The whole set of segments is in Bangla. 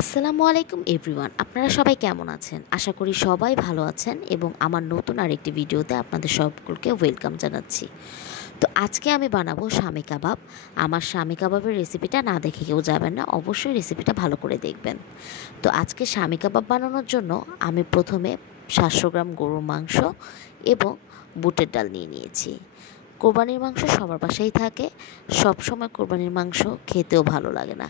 আসসালামু আলাইকুম এভরিওয়ান, আপনারা সবাই কেমন আছেন? আশা করি সবাই ভালো আছেন এবং আমার নতুন আরেকটি ভিডিওতে আপনাদের সকলকে ওয়েলকাম জানাচ্ছি। তো আজকে আমি বানাবো শামি কাবাব। আমার শামি কাবাবের রেসিপিটা না দেখে কেউ যাবেন না, অবশ্যই রেসিপিটা ভালো করে দেখবেন। তো আজকে শামি কাবাব বানানোর জন্য আমি প্রথমে 700 গ্রাম গরুর মাংস এবং বুটের ডাল নিয়ে নিয়েছি। কোরবানির মাংস সবার বাসায় থাকে, সবসময় কোরবানির মাংস খেতেও ভালো লাগে না,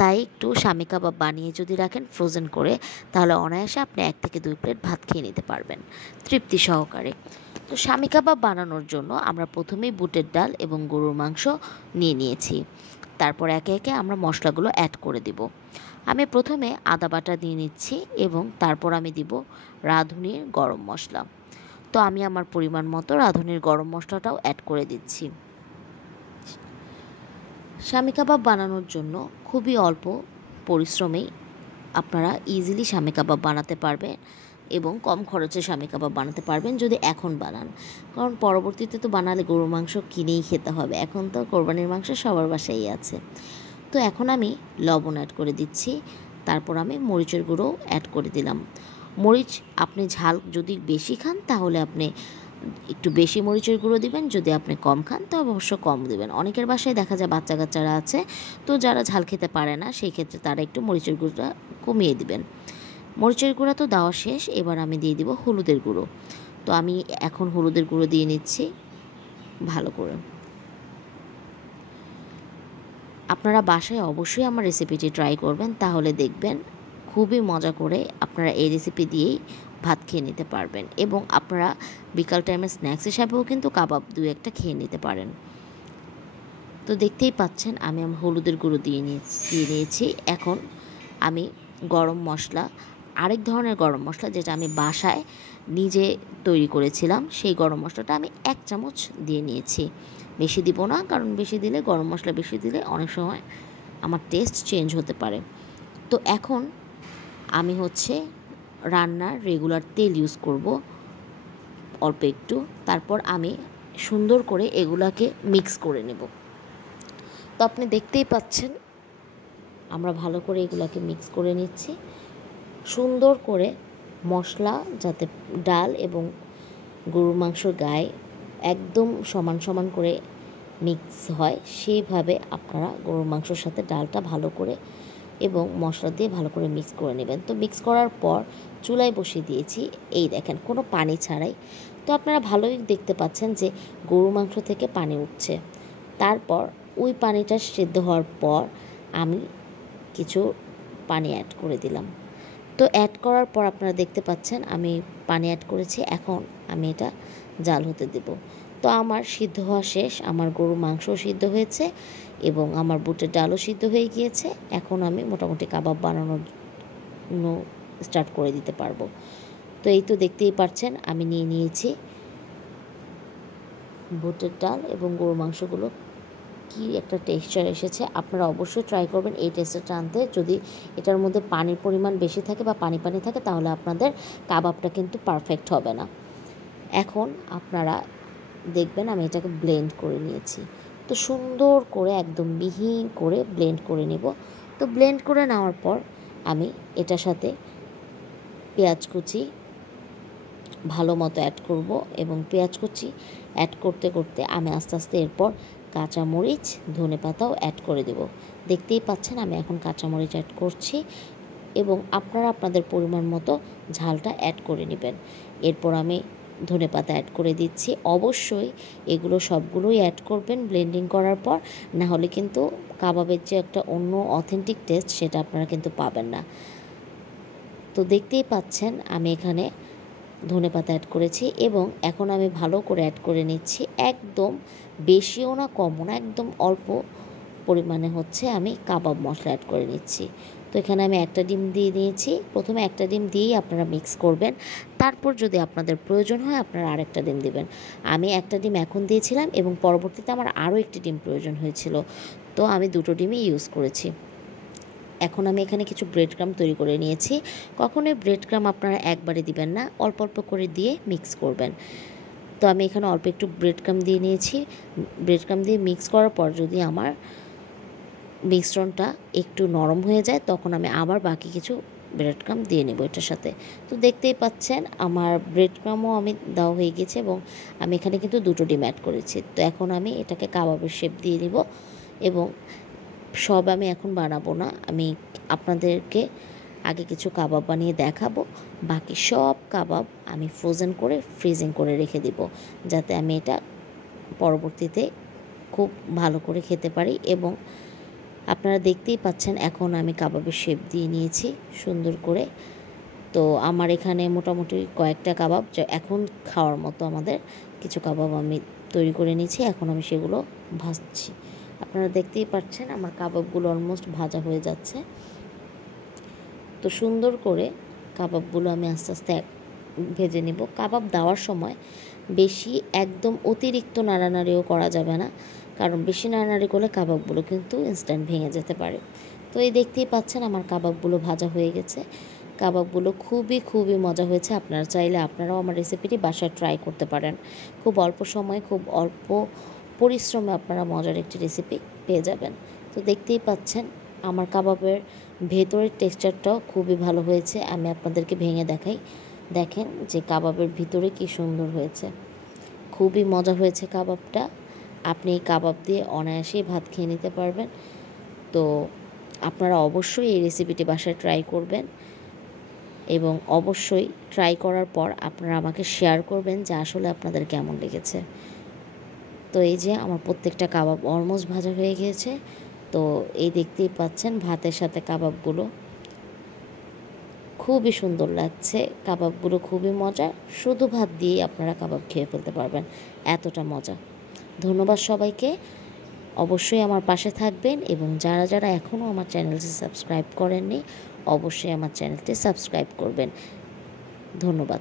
তাই একটু শামি কাবাব বানিয়ে যদি রাখেন ফ্রোজেন করে, তাহলে অনায়াসে আপনি 1 থেকে 2 প্লেট ভাত খেয়ে নিতে পারবেন তৃপ্তি সহকারে। তো শামি কাবাব বানানোর জন্য আমরা প্রথমেই বুটের ডাল এবং গরুর মাংস নিয়ে নিয়েছি। তারপর একে একে আমরা মশলাগুলো অ্যাড করে দিব। আমি প্রথমে আদা বাটা দিয়ে নিচ্ছি এবং তারপর আমি দিব রাঁধুনির গরম মশলা। তো আমি আমার পরিমাণ মতো রাঁধুনির গরম মশলাটাও অ্যাড করে দিচ্ছি। শামি কাবাব বানানোর জন্য খুবই অল্প পরিশ্রমেই আপনারা ইজিলি শামি কাবাব বানাতে পারবেন এবং কম খরচে শামি কাবাব বানাতে পারবেন যদি এখন বানান, কারণ পরবর্তীতে তো বানালে গরুর মাংস কিনেই খেতে হবে। এখন তো কোরবানির মাংস সবার বাসায় আছে। তো এখন আমি লবণ অ্যাড করে দিচ্ছি, তারপর আমি মরিচের গুঁড়ো অ্যাড করে দিলাম। মরিচ আপনি ঝাল যদি বেশি খান তাহলে আপনি একটু বেশি মরিচের গুঁড়ো দিবেন, যদি আপনি কম খান তবে অবশ্য কম দিবেন। অনেকের বাসায় দেখা যায় বাচ্চা কাচ্চারা আছে, তো যারা ঝাল খেতে পারে না সেই ক্ষেত্রে তারা একটু মরিচের গুঁড়োটা কমিয়ে দিবেন। মরিচের গুঁড়া তো দেওয়া শেষ, এবার আমি দিয়ে দিব হলুদের গুঁড়ো। তো আমি এখন হলুদের গুঁড়ো দিয়ে নিচ্ছি ভালো করে। আপনারা বাসায় অবশ্যই আমার রেসিপিটি ট্রাই করবেন, তাহলে দেখবেন খুবই মজা করে আপনারা এই রেসিপি দিয়েই ভাত খেয়ে নিতে পারবেন এবং আপনারা বিকাল টাইমে স্ন্যাক্স হিসাবেও কিন্তু কাবাব 2-1টা খেয়ে নিতে পারেন। তো দেখতেই পাচ্ছেন আমি আমার হলুদের গুঁড়ো দিয়ে নিয়েছি। এখন আমি গরম মশলা, আরেক ধরনের গরম মশলা যেটা আমি বাসায় নিজে তৈরি করেছিলাম, সেই গরম মশলাটা আমি 1 চামচ দিয়ে নিয়েছি। বেশি দিব না, কারণ বেশি দিলে, গরম মশলা বেশি দিলে অনেক সময় আমার টেস্ট চেঞ্জ হতে পারে। তো এখন আমি রান্নার রেগুলার তেল ইউজ করব অল্প একটু। তারপর আমি সুন্দর করে এগুলাকে মিক্স করে নেব। তো আপনি দেখতেই পাচ্ছেন আমরা ভালো করে এগুলাকে মিক্স করে নিচ্ছি, সুন্দর করে মশলা যাতে ডাল এবং গরুর মাংসর গায়ে একদম সমান সমান করে মিক্স হয়, সেইভাবে আপনারা গরুর মাংসর সাথে ডালটা ভালো করে এবং মশলা দিয়ে ভালো করে মিক্স করে নেবেন। তো মিক্স করার পর চুলায় বসিয়ে দিয়েছি, এই দেখেন কোনো পানি ছাড়াই। তো আপনারা ভালোই দেখতে পাচ্ছেন যে গরুর মাংস থেকে পানি উঠছে। তারপর ওই পানিটা সেদ্ধ হওয়ার পর আমি কিছু পানি অ্যাড করে দিলাম। তো অ্যাড করার পর আপনারা দেখতে পাচ্ছেন আমি পানি অ্যাড করেছি। এখন আমি এটা জাল হতে দেব। তো আমার সিদ্ধ হওয়া শেষ, আমার গরুর মাংসও সিদ্ধ হয়েছে এবং আমার বুটের ডালও সিদ্ধ হয়ে গিয়েছে। এখন আমি মোটামুটি কাবাব বানানো স্টার্ট করে দিতে পারবো। তো এই তো দেখতেই পাচ্ছেন আমি নিয়ে নিয়েছি বুটের ডাল এবং গরুর মাংসগুলো। কি একটা টেক্সচার এসেছে, আপনারা অবশ্যই ট্রাই করবেন এই টেক্সচারটা আনতে। যদি এটার মধ্যে পানির পরিমাণ বেশি থাকে বা পানি পানি থাকে তাহলে আপনাদের কাবাবটা কিন্তু পারফেক্ট হবে না। এখন আপনারা দেখবেন আমি এটাকে ব্লেন্ড করে নিয়েছি। তো সুন্দর করে একদম মিহি করে ব্লেন্ড করে নেব। তো ব্লেন্ড করে নেওয়ার পর আমি এটার সাথে পেঁয়াজ কুচি ভালো মতো অ্যাড করব এবং পেঁয়াজ কুচি অ্যাড করতে করতে আমি আস্তে আস্তে এরপর কাঁচামরিচ, ধনেপাতাও অ্যাড করে দেব। দেখতেই পাচ্ছেন আমি এখন কাঁচামরিচ অ্যাড করছি এবং আপনারা আপনাদের পরিমাণ মতো ঝালটা অ্যাড করে নেবেন। এরপর আমি ধনেপাতা অ্যাড করে দিচ্ছি। অবশ্যই এগুলো সবগুলোই অ্যাড করবেন ব্লেন্ডিং করার পর, না হলে কিন্তু কাবাবের যে একটা অন্য অথেন্টিক টেস্ট সেটা আপনারা কিন্তু পাবেন না। তো দেখতেই পাচ্ছেন আমি এখানে ধনেপাতা অ্যাড করেছি এবং এখন আমি ভালো করে অ্যাড করে নিচ্ছি। একদম বেশিও না কমও না, একদম অল্প পরিমাণে আমি কাবাব মশলা অ্যাড করে নিচ্ছি। তো এখানে আমি একটা ডিম দিয়ে নিয়েছি। প্রথমে একটা ডিম দিয়েই আপনারা মিক্স করবেন, তারপর যদি আপনাদের প্রয়োজন হয় আপনারা আরেকটা ডিম দিবেন। আমি একটা ডিম এখন দিয়েছিলাম এবং পরবর্তীতে আমার আরও একটি ডিম প্রয়োজন হয়েছিল, তো আমি 2টো ডিমই ইউজ করেছি। এখন আমি এখানে কিছু ব্রেড ক্রাম্ব তৈরি করে নিয়েছি। কখনোই ব্রেড ক্রাম্ব আপনারা একবারে দিবেন না, অল্প অল্প করে দিয়ে মিক্স করবেন। তো আমি এখানে অল্প একটু ব্রেড ক্রাম্ব দিয়ে নিয়েছি। ব্রেড ক্রাম্ব দিয়ে মিক্স করার পর যদি আমার মিশ্রণটা একটু নরম হয়ে যায় তখন আমি আবার বাকি কিছু ব্রেড ক্রাম্ব দিয়ে নেব এটার সাথে। তো দেখতেই পাচ্ছেন আমার ব্রেড ক্রাম্বও আমি দেওয়া হয়ে গেছে এবং আমি এখানে কিন্তু 2টো ডিম অ্যাড করেছি। তো এখন আমি এটাকে কাবাবের শেপ দিয়ে নিব এবং সব আমি এখন বানাবো না, আমি আপনাদেরকে আগে কিছু কাবাব বানিয়ে দেখাবো। বাকি সব কাবাব আমি ফ্রোজেন করে ফ্রিজিং করে রেখে দিব, যাতে আমি এটা পরবর্তীতে খুব ভালো করে খেতে পারি। এবং আপনারা দেখতেই পাচ্ছেন এখন আমি কাবাবের শেপ দিয়ে নিয়েছি সুন্দর করে। তো আমার এখানে মোটামুটি কয়েকটা কাবাব এখন খাওয়ার মতো আমাদের কিছু কাবাব আমি তৈরি করে নিয়েছি। এখন আমি সেগুলো ভাজছি। আপনারা দেখতেই পাচ্ছেন আমার কাবাবগুলো অলমোস্ট ভাজা হয়ে যাচ্ছে। তো সুন্দর করে কাবাবগুলো আমি আস্তে আস্তে ভেজে নেব। কাবাব দেওয়ার সময় বেশি একদম অতিরিক্ত নাড়ানাড়িও করা যাবে না, কারণ বেশি নাড়ানাড়ি করলে কাবাবগুলো কিন্তু ইনস্ট্যান্ট ভেঙে যেতে পারে। তো এই দেখতেই পাচ্ছেন আমার কাবাবগুলো ভাজা হয়ে গেছে। কাবাবগুলো খুবই মজা হয়েছে। আপনারা চাইলে আপনারাও আমার রেসিপিটি বাসায় ট্রাই করতে পারেন। খুব অল্প সময়ে খুব অল্প পরিশ্রমে আপনারা মজার একটি রেসিপি পেয়ে যাবেন। তো দেখতেই পাচ্ছেন আমার কাবাবের ভেতরের টেক্সচারটাও খুবই ভালো হয়েছে। আমি আপনাদেরকে ভেঙে দেখাই, দেখেন যে কাবাবের ভিতরে কি সুন্দর হয়েছে। খুবই মজা হয়েছে কাবাবটা। আপনি এই কাবাব দিয়ে অনায়াসেই ভাত খেয়ে নিতে পারবেন। তো আপনারা অবশ্যই এই রেসিপিটি বাসায় ট্রাই করবেন এবং অবশ্যই ট্রাই করার পর আপনারা আমাকে শেয়ার করবেন যে আসলে আপনাদের কেমন লেগেছে। তো এই যে আমার প্রত্যেকটা কাবাব অলমোস্ট ভাজা হয়ে গিয়েছে। তো এই দেখতেই পাচ্ছেন ভাতের সাথে কাবাবগুলো খুবই সুন্দর লাগছে। কাবাবগুলো খুবই মজা, শুধু ভাত দিয়েই আপনারা কাবাব খেয়ে ফেলতে পারবেন, এতটা মজা। ধন্যবাদ সবাইকে। অবশ্যই আমার পাশে থাকবেন এবং যারা যারা এখনও আমার চ্যানেলটি সাবস্ক্রাইব করেননি অবশ্যই আমার চ্যানেলটি সাবস্ক্রাইব করবেন। ধন্যবাদ।